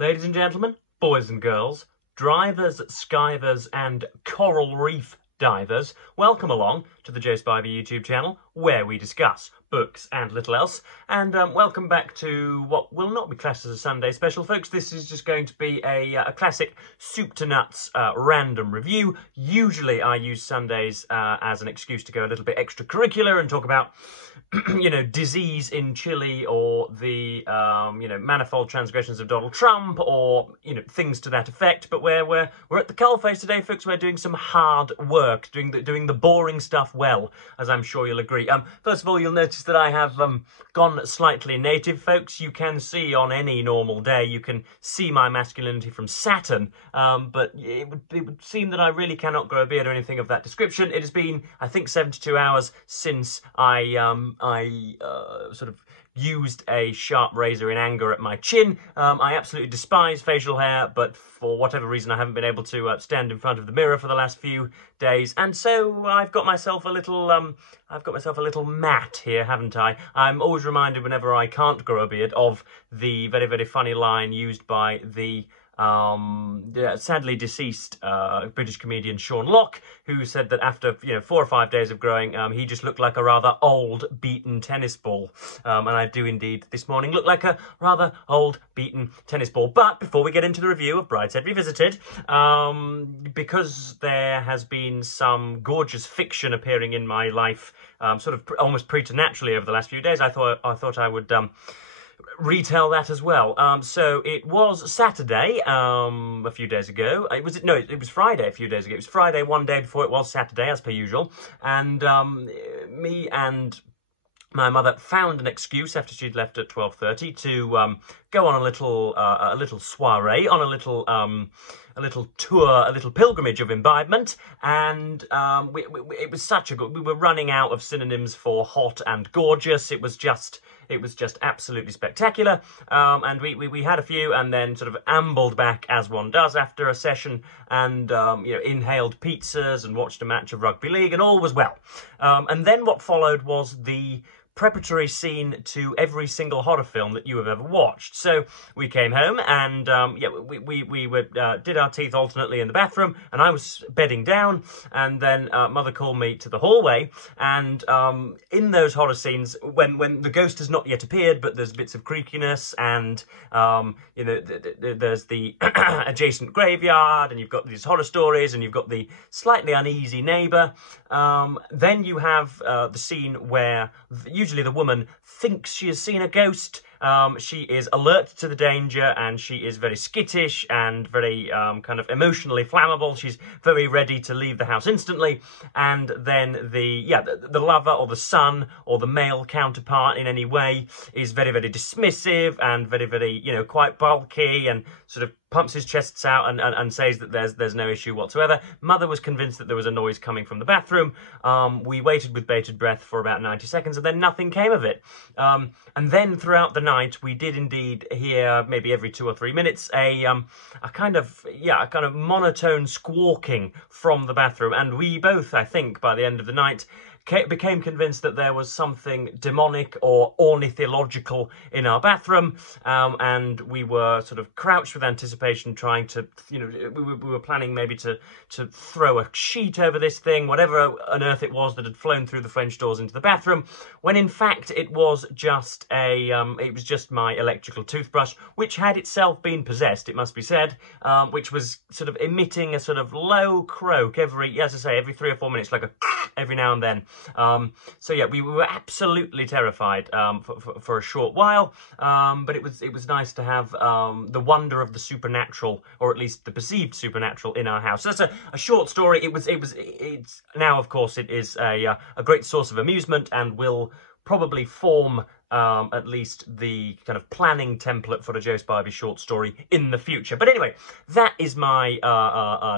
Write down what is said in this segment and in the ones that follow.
Ladies and gentlemen, boys and girls, drivers, skivers and coral reef divers, welcome along to the Joe Spivey YouTube channel where we discuss books and little else. And welcome back to what will not be classed as a Sunday special, folks. This is just going to be a classic soup to nuts random review. Usually I use Sundays as an excuse to go a little bit extracurricular and talk about you know, disease in Chile, or the you know, manifold transgressions of Donald Trump, or you know, things to that effect. But we're at the coalface today, folks. We're doing some hard work, doing the boring stuff well, as I'm sure you'll agree. First of all, you'll notice that I have gone slightly native, folks. You can see on any normal day, you can see my masculinity from Saturn, but it would seem that I really cannot grow a beard or anything of that description. It has been, I think, 72 hours since I sort of used a sharp razor in anger at my chin. I absolutely despise facial hair, but for whatever reason I haven't been able to stand in front of the mirror for the last few days, and so I've got myself a little mat here, haven't I? I'm always reminded whenever I can't grow a beard of the very, very funny line used by the sadly deceased British comedian Sean Locke, who said that after 4 or 5 days of growing, he just looked like a rather old, beaten tennis ball. And I do indeed this morning look like a rather old, beaten tennis ball. But before we get into the review of Brideshead Revisited, because there has been some gorgeous fiction appearing in my life, sort of almost preternaturally over the last few days, I thought I would retell that as well. So it was Saturday a few days ago. It was Friday a few days ago. It was Friday one day before it was Saturday, as per usual. And me and my mother found an excuse after she'd left at 12:30 to go on a little soiree, on a little tour, a little pilgrimage of imbibement, and it was such a good. We were running out of synonyms for hot and gorgeous. It was just absolutely spectacular. And we had a few, and then sort of ambled back as one does after a session, and inhaled pizzas and watched a match of rugby league, and all was well. And then what followed was the preparatory scene to every single horror film that you have ever watched. So we came home, and we did our teeth alternately in the bathroom, and I was bedding down, and then Mother called me to the hallway, and in those horror scenes, when the ghost has not yet appeared, but there's bits of creakiness, and there's the adjacent graveyard, and you've got these horror stories, and you've got the slightly uneasy neighbour. Then you have the scene where usually the woman thinks she has seen a ghost. She is alert to the danger, and she is very skittish and very kind of emotionally flammable. She's very ready to leave the house instantly. And then the lover or the son or the male counterpart in any way is very, very dismissive and very, very, quite bulky, and sort of pumps his chests out and says that there's no issue whatsoever. Mother was convinced that there was a noise coming from the bathroom. We waited with bated breath for about 90 seconds, and then nothing came of it. And then throughout the night, we did indeed hear, maybe every 2 or 3 minutes, a kind of monotone squawking from the bathroom. And we both, I think, by the end of the night, became convinced that there was something demonic or ornithological in our bathroom, and we were sort of crouched with anticipation, trying to, we were planning maybe to throw a sheet over this thing, whatever on earth it was that had flown through the French doors into the bathroom, when in fact it was just my electrical toothbrush, which had itself been possessed, it must be said, which was sort of emitting a sort of low croak every 3 or 4 minutes, like a every now and then. So yeah, we were absolutely terrified for a short while, but it was nice to have the wonder of the supernatural, or at least the perceived supernatural, in our house. So that's a short story. It's now, of course, it is a great source of amusement, and will probably form at least the kind of planning template for a Joe Spivey short story in the future. But anyway, that is my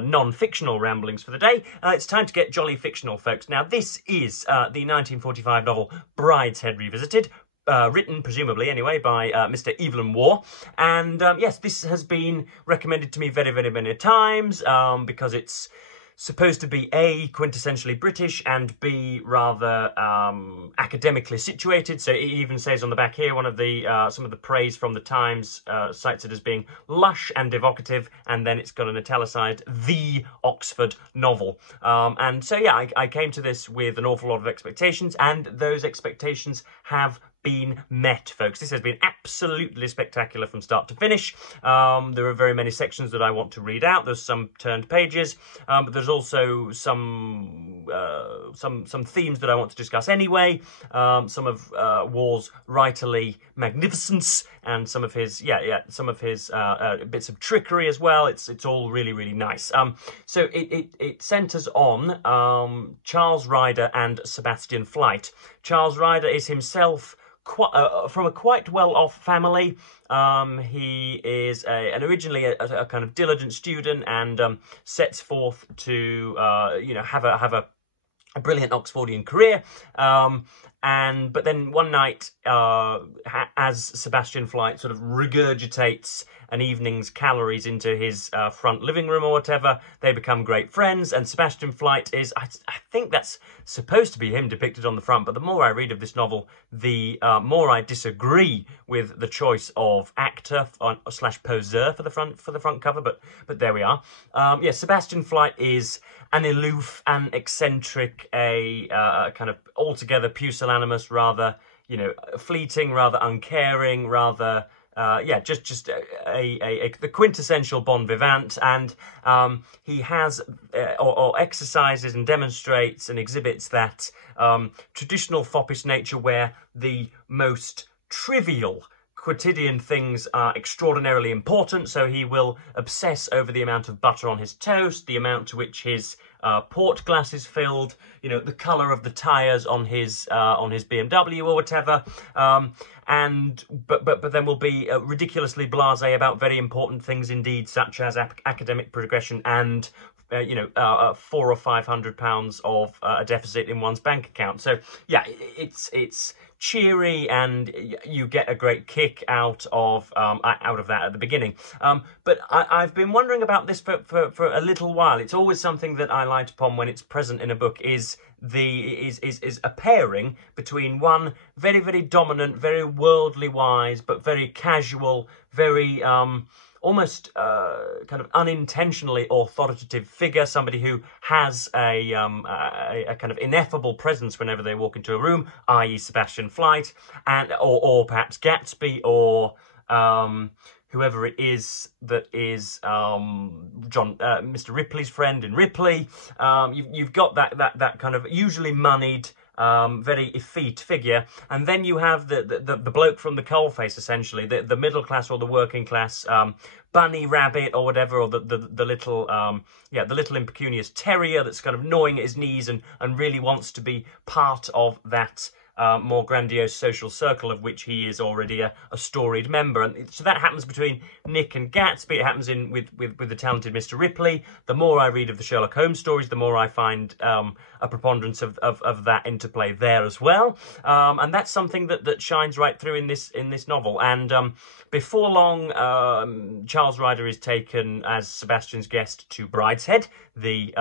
non-fictional ramblings for the day. It's time to get jolly fictional, folks. Now, this is the 1945 novel Brideshead Revisited, written, presumably anyway, by Mr. Evelyn Waugh. And yes, this has been recommended to me very, very many times, because it's supposed to be A, quintessentially British, and B, rather academically situated. So it even says on the back here, one of the some of the praise from the Times cites it as being lush and evocative, and then it's got an italicized the Oxford novel. And so yeah, I came to this with an awful lot of expectations, and those expectations have been met, folks. This has been absolutely spectacular from start to finish. There are very many sections that I want to read out. There's some turned pages, but there's also some themes that I want to discuss anyway. Some of Waugh's writerly magnificence, and some of his bits of trickery as well. It's all really nice. So it centres on Charles Ryder and Sebastian Flyte. Charles Ryder is himself from a quite well-off family. He is originally a kind of diligent student, and sets forth to have a brilliant Oxfordian career. But then one night, as Sebastian Flyte sort of regurgitates an evening's calories into his front living room or whatever, they become great friends. And Sebastian Flyte is, I think that's supposed to be him depicted on the front, but the more I read of this novel, the more I disagree with the choice of actor / poseur for the front cover. But there we are. Sebastian Flyte is an aloof and eccentric, a kind of altogether pusillanimous, rather fleeting, rather uncaring, rather just the quintessential bon vivant, and he has or exercises and demonstrates and exhibits that traditional foppish nature where the most trivial quotidian things are extraordinarily important. So he will obsess over the amount of butter on his toast, the amount to which his port glass is filled, the colour of the tyres on his BMW or whatever. But then will be ridiculously blasé about very important things indeed, such as academic progression and £400 or £500 of a deficit in one's bank account. So yeah, it's cheery, and you get a great kick out of that at the beginning. But I've been wondering about this for a little while. It's always something that I light upon when it's present in a book, is a pairing between one very dominant, very worldly wise, but very casual, very almost kind of unintentionally authoritative figure, somebody who has a kind of ineffable presence whenever they walk into a room, i.e. Sebastian Flyte, or perhaps Gatsby, or whoever it is that is Mr. Ripley's friend in Ripley. You've got that kind of usually moneyed, very effete figure, and then you have the bloke from the coalface, essentially, the middle class or the working class bunny rabbit or whatever, or the little impecunious terrier that's kind of gnawing at his knees and really wants to be part of that more grandiose social circle of which he is already a storied member. And so that happens between Nick and Gatsby. It happens with the talented Mr. Ripley. The more I read of the Sherlock Holmes stories, the more I find a preponderance of that interplay there as well. And that's something that shines right through in this novel. And before long, Charles Ryder is taken as Sebastian's guest to Brideshead, the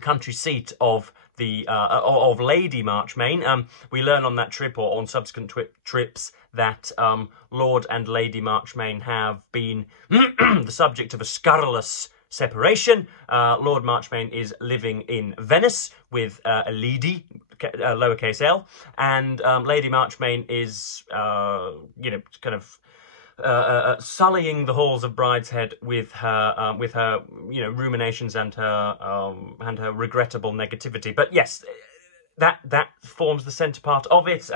country seat of Lady Marchmain. We learn on that trip, or on subsequent trips, that Lord and Lady Marchmain have been the subject of a scurrilous separation. Lord Marchmain is living in Venice with a lady, lowercase l, and Lady Marchmain is kind of sullying the halls of Brideshead with her ruminations and her regrettable negativity. But yes, that forms the centre part of it.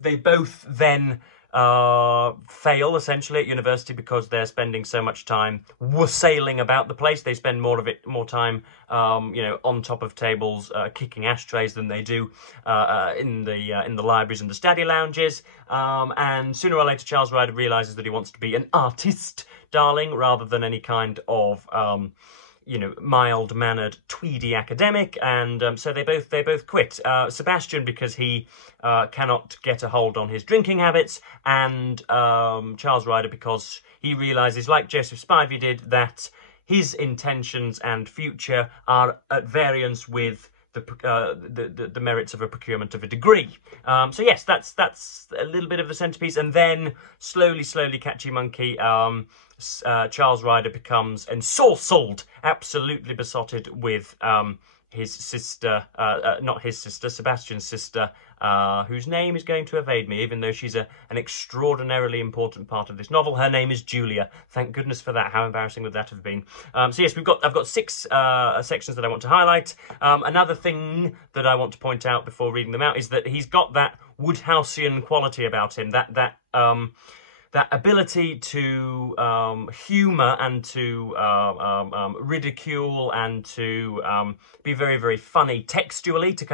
They both then fail essentially at university because they're spending so much time wassailing about the place. They spend more time on top of tables kicking ashtrays than they do in the libraries and the study lounges. And sooner or later, Charles Ryder realises that he wants to be an artist, darling, rather than any kind of mild-mannered, tweedy academic, and so they both quit. Sebastian because he cannot get a hold on his drinking habits, and Charles Ryder because he realises, like Joseph Spivey did, that his intentions and future are at variance with the merits of a procurement of a degree. So yes, that's a little bit of the centerpiece, and then slowly, Catchy Monkey, Charles Ryder becomes ensorcelled, absolutely besotted with his sister, not his sister, Sebastian's sister, whose name is going to evade me, even though she's an extraordinarily important part of this novel. Her name is Julia. Thank goodness for that. How embarrassing would that have been? So yes, I've got 6 sections that I want to highlight. Another thing that I want to point out before reading them out is that he's got that Woodhouseian quality about him, that ability to humour and to ridicule and to be very, very funny textually, to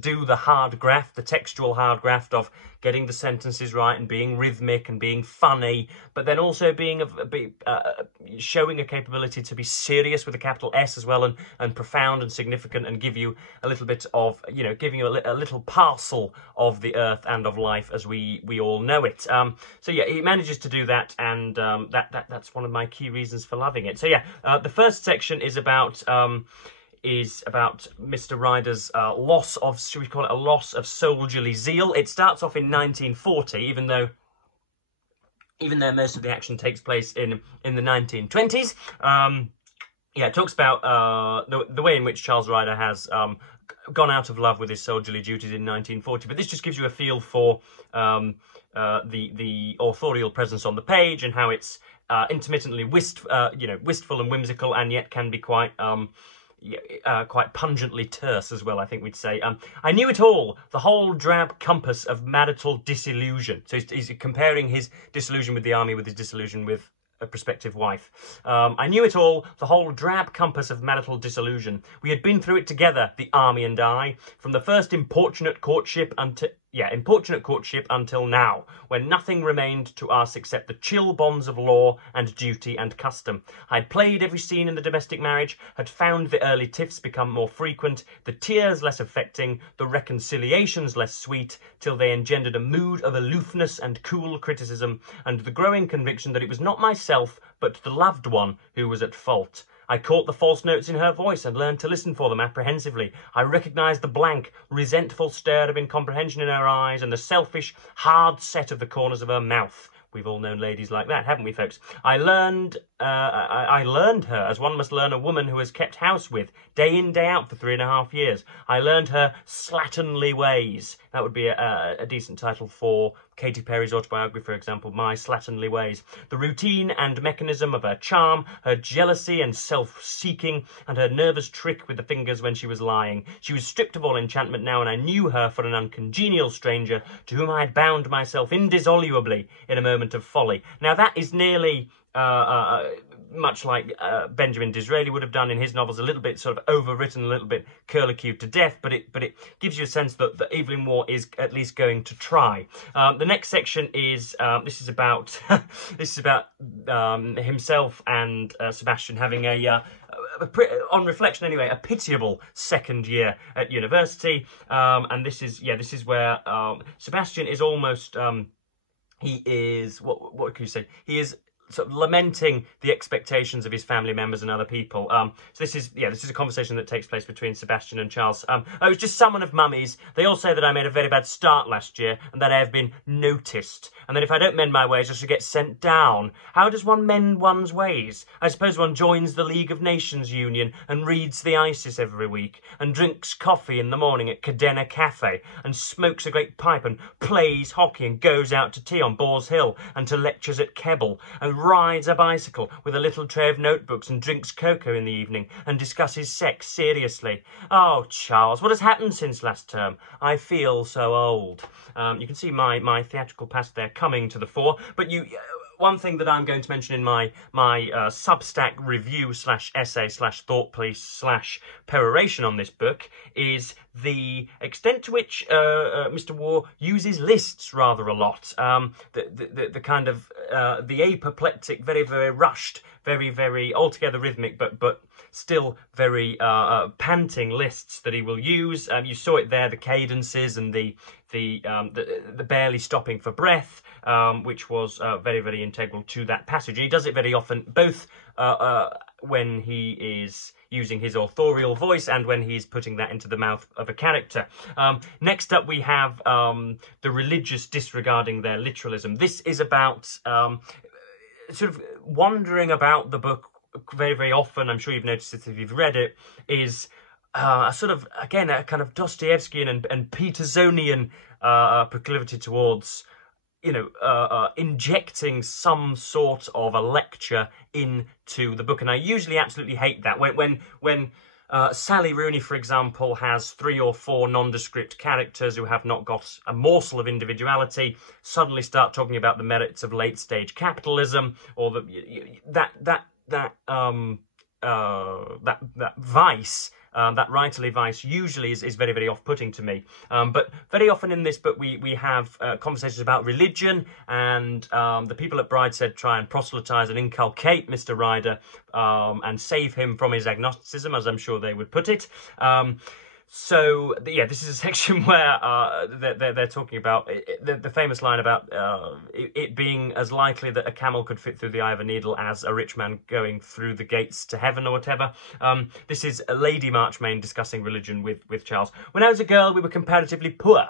do the hard graft, the textual hard graft of getting the sentences right and being rhythmic and being funny, but then also showing a capability to be serious with a capital S as well, and profound and significant, and give you a little bit of, giving you a little parcel of the earth and of life as we all know it. So yeah, he manages to do that, and that's one of my key reasons for loving it. So yeah, the first section is about Mr. Ryder's loss of, should we call it a loss of soldierly zeal. It starts off in 1940, even though most of the action takes place in the 1920s. Yeah, it talks about the way in which Charles Ryder has gone out of love with his soldierly duties in 1940. But this just gives you a feel for the authorial presence on the page, and how it's intermittently wistful and whimsical, and yet can be quite pungently terse as well, I think we'd say. I knew it all, the whole drab compass of marital disillusion. So he's comparing his disillusion with the army with his disillusion with a prospective wife. I knew it all, the whole drab compass of marital disillusion. We had been through it together, the army and I, from the first importunate courtship until now, when nothing remained to us except the chill bonds of law and duty and custom. I had played every scene in the domestic marriage, had found the early tiffs become more frequent, the tears less affecting, the reconciliations less sweet, till they engendered a mood of aloofness and cool criticism, and the growing conviction that it was not myself, but the loved one who was at fault. I caught the false notes in her voice and learned to listen for them apprehensively. I recognised the blank, resentful stare of incomprehension in her eyes and the selfish, hard set of the corners of her mouth. We've all known ladies like that, haven't we, folks? I learned her as one must learn a woman who has kept house with, day in, day out for 3.5 years. I learned her slatternly ways. That would be a decent title for Katy Perry's autobiography, for example, My Slatternly Ways. The routine and mechanism of her charm, her jealousy and self-seeking, and her nervous trick with the fingers when she was lying. She was stripped of all enchantment now, and I knew her for an uncongenial stranger to whom I had bound myself indissolubly in a moment of folly. Now that is nearly much like Benjamin Disraeli would have done in his novels, a little bit sort of overwritten, a little bit curlicued to death, but it gives you a sense that Evelyn Waugh is at least going to try. The next section is this is about himself and Sebastian having on reflection anyway, a pitiable second year at university, and this is where Sebastian is almost he is what can you say? He is sort of lamenting the expectations of his family members and other people. So this is a conversation that takes place between Sebastian and Charles. I was just someone of mummies. They all say that I made a very bad start last year and that I have been noticed, and that if I don't mend my ways I shall get sent down. How does one mend one's ways? I suppose one joins the League of Nations Union and reads the ISIS every week, and drinks coffee in the morning at Cadena Cafe, and smokes a great pipe, and plays hockey, and goes out to tea on Boars Hill and to lectures at Kebble, and rides a bicycle with a little tray of notebooks, and drinks cocoa in the evening, and discusses sex seriously. Oh, Charles, what has happened since last term? I feel so old. You can see my theatrical past there coming to the fore, but one thing that I'm going to mention in my Substack review / essay / thought piece / peroration on this book is the extent to which Mr. Waugh uses lists rather a lot. The kind of the apoplectic, very, very rushed, very, very altogether rhythmic, but still very panting lists that he will use. You saw it there, the cadences and the barely stopping for breath, which was very, very integral to that passage. And he does it very often, both when he is using his authorial voice and when he's putting that into the mouth of a character. Next up, we have the religious disregarding their literalism. This is about sort of wandering about the book very, very often. I'm sure you've noticed it if you've read it, is a sort of, again, a kind of Dostoevskian and Petersonian proclivity towards, you know, injecting some sort of a lecture into the book. And I usually absolutely hate that. When Sally Rooney, for example, has 3 or 4 nondescript characters who have not got a morsel of individuality, suddenly start talking about the merits of late-stage capitalism, or that vice. That writerly vice usually is very, very off-putting to me. But very often in this book we have conversations about religion, and the people at Brideshead try and proselytise and inculcate Mr. Ryder and save him from his agnosticism, as I'm sure they would put it. So, yeah, this is a section where they're talking about the famous line about it being as likely that a camel could fit through the eye of a needle as a rich man going through the gates to heaven or whatever. This is Lady Marchmain discussing religion with Charles. When I was a girl, we were comparatively poor,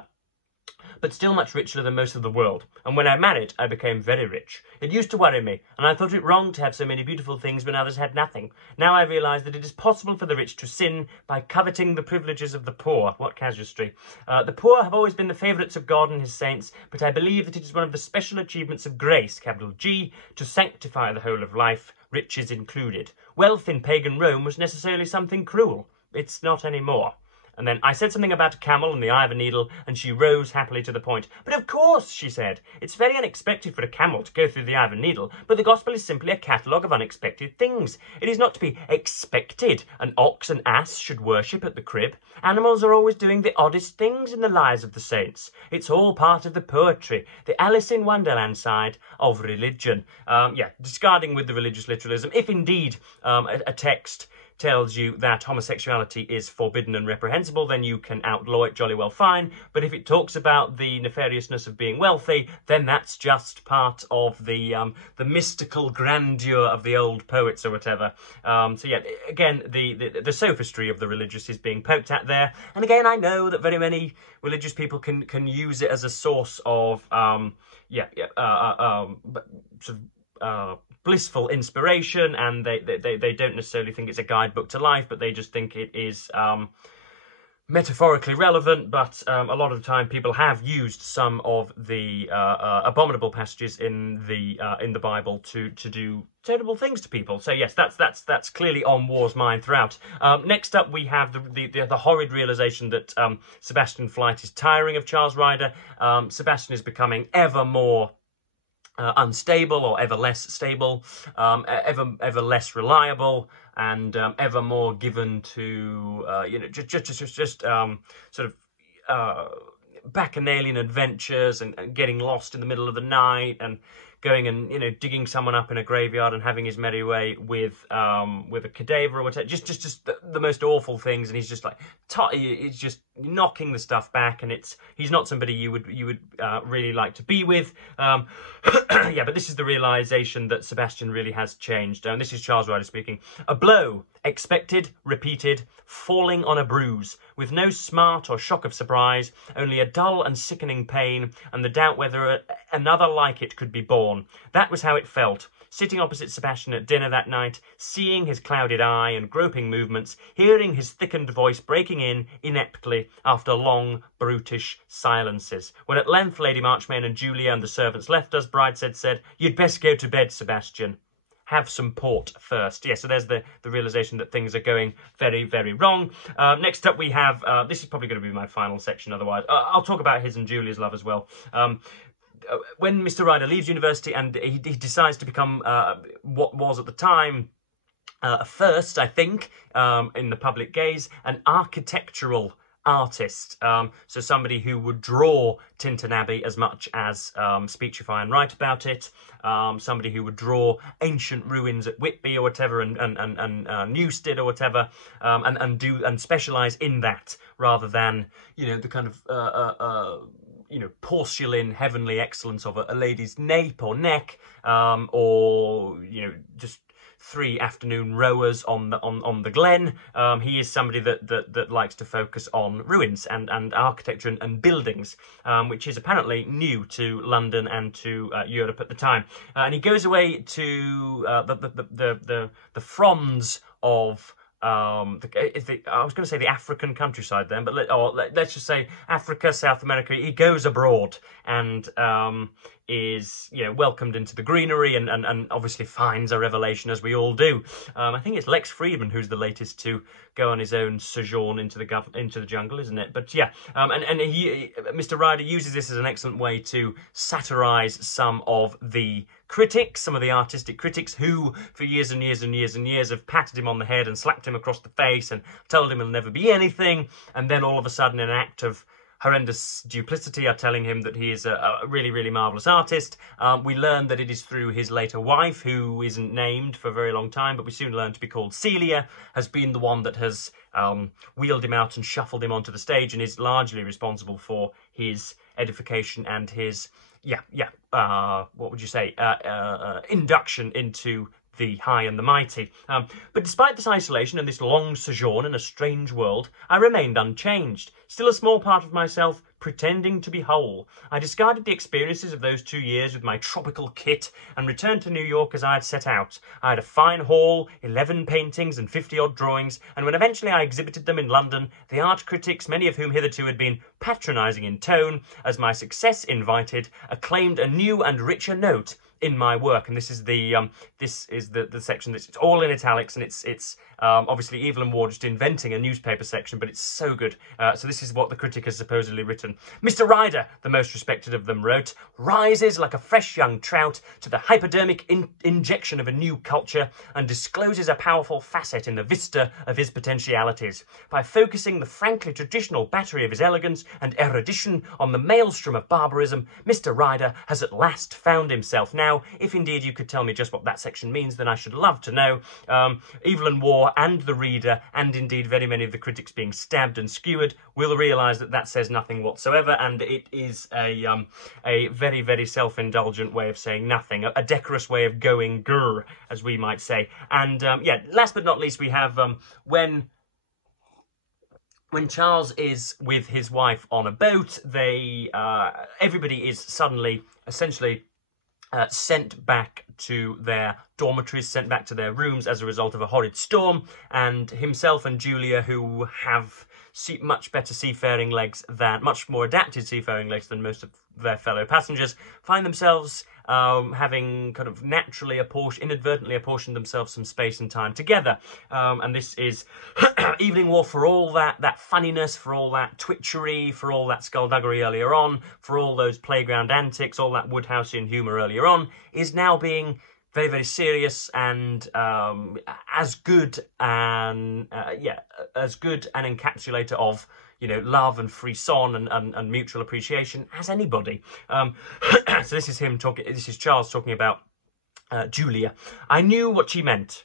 but still much richer than most of the world. And when I married, I became very rich. It used to worry me, and I thought it wrong to have so many beautiful things when others had nothing. Now I realise that it is possible for the rich to sin by coveting the privileges of the poor. What casuistry. The poor have always been the favourites of God and his saints, but I believe that it is one of the special achievements of grace, capital G, to sanctify the whole of life, riches included. Wealth in pagan Rome was necessarily something cruel. It's not any more. And then I said something about a camel and the eye of a needle, and she rose happily to the point. But of course, she said, it's very unexpected for a camel to go through the eye of a needle, but the gospel is simply a catalogue of unexpected things. It is not to be expected an ox and ass should worship at the crib. Animals are always doing the oddest things in the lives of the saints. It's all part of the poetry, the Alice in Wonderland side of religion. Yeah, discarding with the religious literalism, if indeed a text tells you that homosexuality is forbidden and reprehensible, then you can outlaw it jolly well fine. But if it talks about the nefariousness of being wealthy, then that's just part of the mystical grandeur of the old poets or whatever. So yeah, again, the sophistry of the religious is being poked at there. And again, I know that very many religious people can use it as a source of blissful inspiration, and they don't necessarily think it's a guidebook to life, but they just think it is metaphorically relevant. But a lot of the time people have used some of the abominable passages in the Bible to do terrible things to people. So yes, that's clearly on Waugh's mind throughout. Next up, we have the horrid realization that Sebastian Flight is tiring of Charles Ryder. Sebastian is becoming ever more unstable, or ever less stable, ever less reliable, and ever more given to just sort of bacchanalian adventures and getting lost in the middle of the night and going and digging someone up in a graveyard and having his merry way with a cadaver or whatever, just the most awful things. And he's just like he's just knocking the stuff back, and he's not somebody you would really like to be with. Yeah, but this is the realization that Sebastian really has changed. And this is Charles Ryder speaking. A blow, expected, repeated, falling on a bruise, with no smart or shock of surprise, only a dull and sickening pain, and the doubt whether another like it could be born. That was how it felt, sitting opposite Sebastian at dinner that night, seeing his clouded eye and groping movements, hearing his thickened voice breaking in ineptly after long, brutish silences. When at length Lady Marchmain and Julia and the servants left us, Brideshead said, "You'd best go to bed, Sebastian. Have some port first." Yeah, so there's the realization that things are going very, very wrong. Next up we have, this is probably going to be my final section otherwise. I'll talk about his and Julia's love as well. When Mr. Ryder leaves university and he decides to become what was at the time, first, I think, in the public gaze, an architectural artist. So somebody who would draw Tintern Abbey as much as speechify and write about it. Somebody who would draw ancient ruins at Whitby or whatever, and Newstead or whatever, and specialise in that rather than the kind of you know, porcelain heavenly excellence of a lady's nape or neck, or, you know, just 3 afternoon rowers on the Glen. He is somebody that likes to focus on ruins and architecture and buildings, which is apparently new to London and to Europe at the time. And he goes away to the fronds of I was going to say the African countryside then, but let's just say Africa, South America. He goes abroad and is, you know, welcomed into the greenery and obviously finds a revelation, as we all do. I think it's Lex Friedman who's the latest to go on his own sojourn into the jungle, isn't it? But yeah, and Mr. Ryder uses this as an excellent way to satirise some of the critics, some of the artistic critics who, for years and years and years and years, have patted him on the head and slapped him across the face and told him he'll never be anything, and then all of a sudden, in an act of horrendous duplicity, are telling him that he is a really, really marvellous artist. We learn that it is through his later wife, who isn't named for a very long time, but we soon learn to be called Celia, has been the one that has wheeled him out and shuffled him onto the stage and is largely responsible for his edification and his, what would you say, induction into the high and the mighty. But despite this isolation and this long sojourn in a strange world, I remained unchanged, still a small part of myself, pretending to be whole. I discarded the experiences of those 2 years with my tropical kit and returned to New York as I had set out. I had a fine hall, 11 paintings and 50-odd drawings, and when eventually I exhibited them in London, the art critics, many of whom hitherto had been patronising in tone, as my success invited, acclaimed a new and richer note in my work. And this is the section that's, it's all in italics, and it's obviously Evelyn Waugh just inventing a newspaper section, but it's so good. So this is what the critic has supposedly written. Mr. Ryder, the most respected of them, wrote, rises like a fresh young trout to the hypodermic injection of a new culture and discloses a powerful facet in the vista of his potentialities. By focusing the frankly traditional battery of his elegance and erudition on the maelstrom of barbarism, Mr. Ryder has at last found himself. Now, if indeed you could tell me just what that section means, then I should love to know. Evelyn Waugh and the reader, and indeed very many of the critics being stabbed and skewered, will realise that that says nothing whatsoever, and it is a very, very self-indulgent way of saying nothing, a decorous way of going grr, as we might say. And yeah, last but not least, we have when Charles is with his wife on a boat, everybody is suddenly, essentially, sent back to their dormitories, sent back to their rooms as a result of a horrid storm, and himself and Julia, who have much better seafaring legs than, much more adapted seafaring legs than most of their fellow passengers, find themselves having kind of naturally inadvertently apportioned themselves some space and time together. And this is Evening Waugh, for all that funniness, for all that twitchery, for all that skullduggery earlier on, for all those playground antics, all that Woodhouseian humour earlier on, is now being very, very serious and as good an encapsulator of, you know, love and frisson and mutual appreciation as anybody. So this is him talking. This is Charles talking about Julia. I knew what she meant,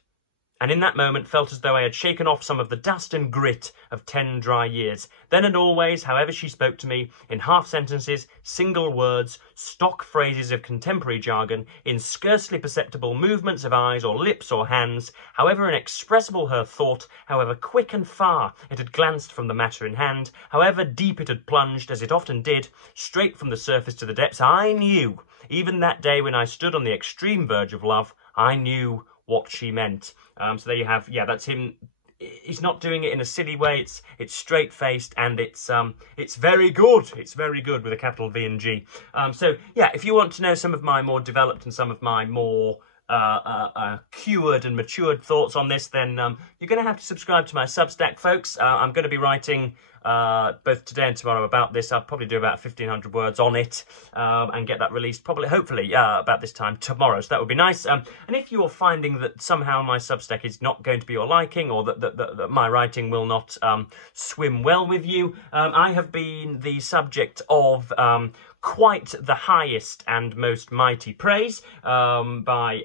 and in that moment felt as though I had shaken off some of the dust and grit of 10 dry years. Then and always, however she spoke to me, in half-sentences, single words, stock phrases of contemporary jargon, in scarcely perceptible movements of eyes or lips or hands, however inexpressible her thought, however quick and far it had glanced from the matter in hand, however deep it had plunged, as it often did, straight from the surface to the depths, I knew, even that day when I stood on the extreme verge of love, I knew what she meant. So there you have, yeah, that's him. He's not doing it in a silly way. It's straight-faced, and it's very good. It's very good with a capital V and G. So yeah, if you want to know some of my more developed and some of my more cured and matured thoughts on this, then you're going to have to subscribe to my Substack, folks. I'm going to be writing both today and tomorrow about this. I'll probably do about 1,500 words on it and get that released hopefully about this time tomorrow. So that would be nice. And if you're finding that somehow my Substack is not going to be your liking, or that my writing will not swim well with you, I have been the subject of quite the highest and most mighty praise by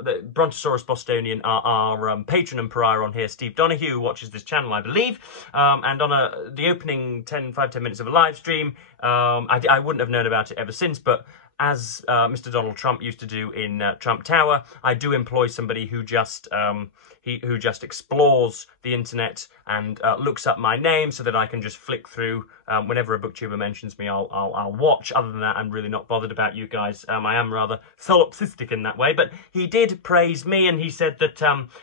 the Brontosaurus Bostonian, our patron and pariah on here, Steve Donahue, who watches this channel, I believe. And on the opening 5-10 minutes of a live stream, I wouldn't have known about it ever since, but as Mr. Donald Trump used to do in Trump Tower, I do employ somebody who just explores the internet and looks up my name so that I can just flick through whenever a booktuber mentions me. I'll watch. Other than that, I'm really not bothered about you guys. I am rather solipsistic in that way. But he did praise me, and he said that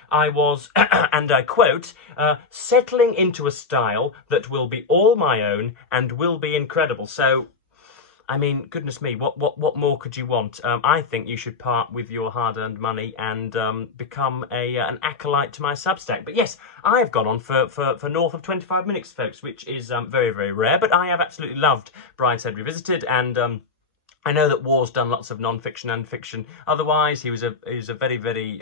I was, and I quote, settling into a style that will be all my own and will be incredible. So, I mean, goodness me, what more could you want? I think you should part with your hard-earned money and become an acolyte to my Substack. But yes, I have gone on for north of 25 minutes, folks, which is very, very rare. But I have absolutely loved Brideshead Revisited, and I know that Waugh's done lots of non-fiction and fiction. Otherwise, he was a very, very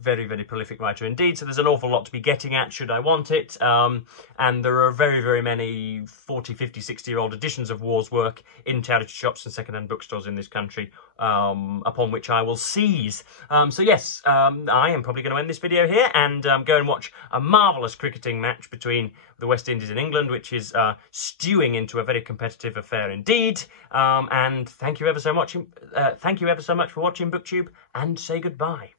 very prolific writer indeed, so there's an awful lot to be getting at should I want it, and there are very, very many 40, 50, 60-year-old editions of Waugh's work in charity shops and second-hand bookstores in this country, upon which I will seize. So yes, I am probably going to end this video here and go and watch a marvellous cricketing match between the West Indies and England, which is stewing into a very competitive affair indeed. And thank you ever so much for watching BookTube, and say goodbye.